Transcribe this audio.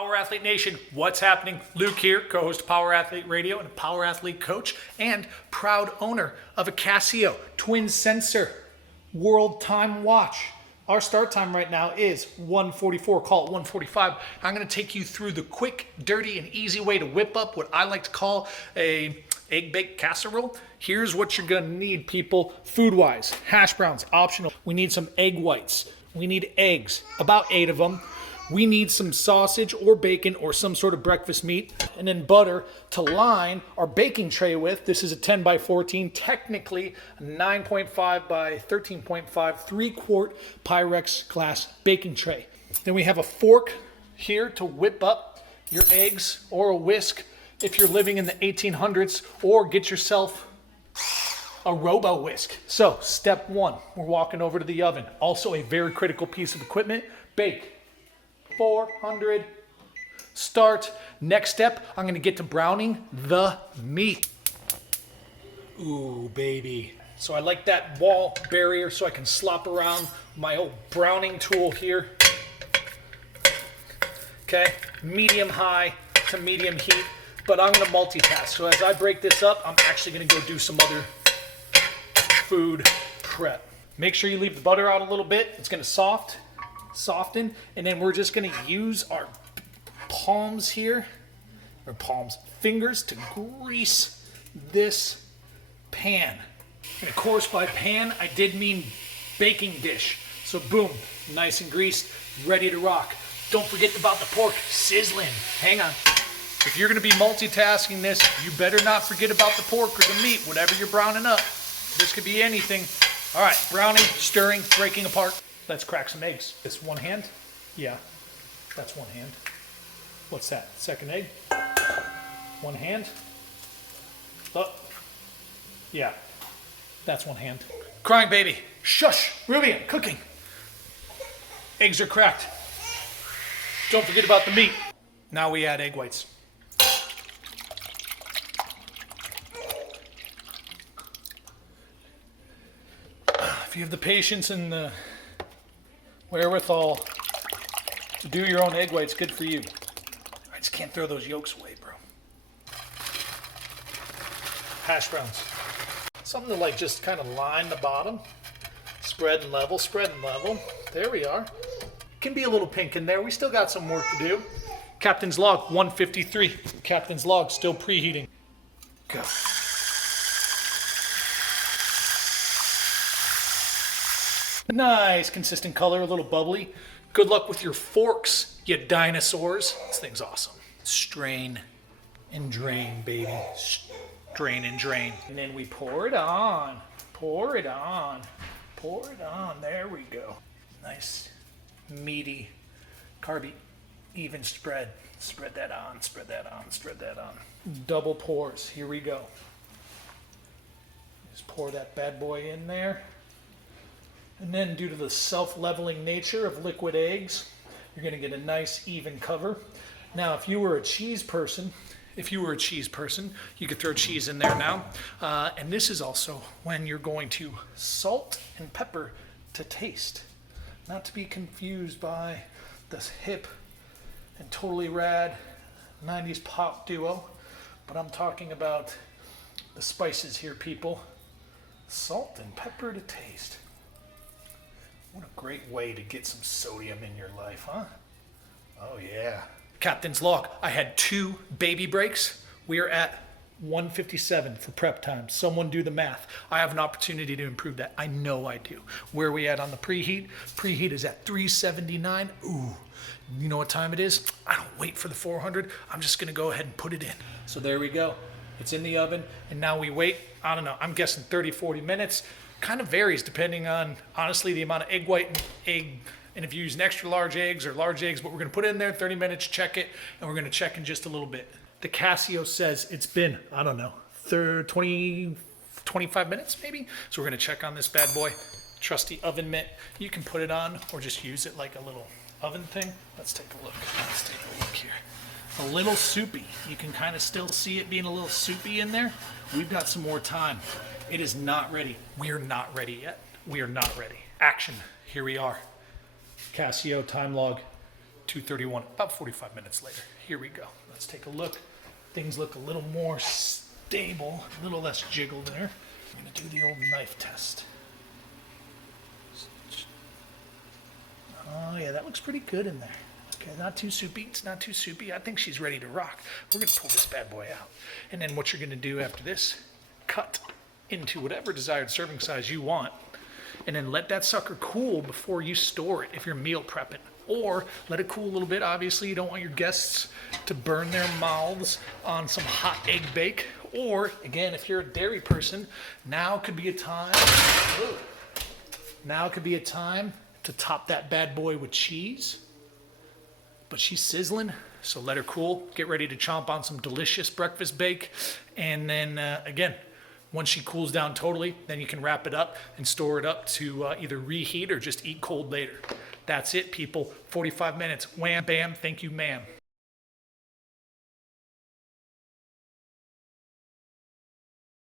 Power Athlete Nation, what's happening? Luke here, co-host of Power Athlete Radio and a Power Athlete coach and proud owner of a Casio twin sensor world time watch. Our start time right now is 1:44, call it 1:45. I'm going to take you through the quick, dirty, and easy way to whip up what I like to call a egg-baked casserole. Here's what you're going to need, people, food-wise. Hash browns, optional. We need some egg whites. We need eggs, about 8 of them. We need some sausage or bacon or some sort of breakfast meat, and then butter to line our baking tray with. This is a 10 by 14, technically a 9.5 by 13.5, 3-quart Pyrex glass baking tray. Then we have a fork here to whip up your eggs, or a whisk if you're living in the 1800s, or get yourself a robo whisk. So step 1, we're walking over to the oven. Also a very critical piece of equipment. Bake 400. Start. Next step, I'm going to get to browning the meat. Ooh, baby. So I like that wall barrier so I can slop around my old browning tool here. Okay, medium high to medium heat, but I'm going to multitask. So as I break this up, I'm actually going to go do some other food prep. Make sure you leave the butter out a little bit. It's going to soften, and then we're just going to use our palms here, or fingers, to grease this pan. And of course, by pan, I did mean baking dish. So boom, nice and greased, ready to rock. Don't forget about the pork sizzling. Hang on. If you're going to be multitasking this, you better not forget about the pork or the meat, whatever you're browning up. This could be anything. All right, browning, stirring, breaking apart. Let's crack some eggs. This one hand? Yeah, that's one hand. What's that? Second egg? One hand? Oh, yeah, that's one hand. Crying baby. Shush, Ruby, I'm cooking. Eggs are cracked. Don't forget about the meat. Now we add egg whites. If you have the patience and the wherewithal to do your own egg whites, good for you. I just can't throw those yolks away, bro. Hash browns. Something to just kind of line the bottom. Spread and level, spread and level. There we are. Can be a little pink in there. We still got some work to do. Captain's log, 153. Captain's log, still preheating. Go. Nice, consistent color, a little bubbly. Good luck with your forks, you dinosaurs. This thing's awesome. Strain and drain, baby. Strain and drain. And then we pour it on. Pour it on. Pour it on. There we go. Nice, meaty, carby, even spread. Spread that on, spread that on, spread that on. Double pours. Here we go. Just pour that bad boy in there. And then, due to the self-leveling nature of liquid eggs, you're going to get a nice even cover. Now, if you were a cheese person, you could throw cheese in there now. And this is also when you're going to salt and pepper to taste. Not to be confused by this hip and totally rad 90s pop duo, but I'm talking about the spices here, people. Salt and pepper to taste. What a great way to get some sodium in your life, huh? Oh yeah. Captain's log, I had 2 baby breaks. We are at 1:57 for prep time. Someone do the math. I have an opportunity to improve that. I know I do. Where are we at on the preheat? Preheat is at 379. Ooh, you know what time it is? I don't wait for the 400. I'm just gonna go ahead and put it in. So there we go. It's in the oven, and now we wait, I don't know, I'm guessing 30, 40 minutes. Kind of varies depending on, honestly, the amount of egg white and if you use an extra large eggs or large eggs, but we're going to put it in there, 30 minutes, check it, and we're going to check in just a little bit. The Casio says it's been, I don't know, 20, 25 minutes maybe? So we're going to check on this bad boy. Trusty oven mitt. You can put it on or just use it like a little oven thing. Let's take a look. Let's take a look here. A little soupy. You can kind of still see it being a little soupy in there. We've got some more time. It is not ready. We are not ready yet. We are not ready. Action. Here we are. Casio time log 2:31, about 45 minutes later. Here we go. Let's take a look. Things look a little more stable, a little less jiggle there. I'm gonna do the old knife test. Oh yeah, that looks pretty good in there. Okay, not too soupy, it's not too soupy. I think she's ready to rock. We're gonna pull this bad boy out. And then what you're gonna do after this, cut into whatever desired serving size you want, and then let that sucker cool before you store it if you're meal prepping. Or let it cool a little bit. Obviously, you don't want your guests to burn their mouths on some hot egg bake. Or, again, if you're a dairy person, now could be a time to top that bad boy with cheese. But she's sizzling, so let her cool. Get ready to chomp on some delicious breakfast bake. And then, again, once she cools down totally, then you can wrap it up and store it up to either reheat or just eat cold later. That's it, people. 45 minutes. Wham, bam, thank you, ma'am.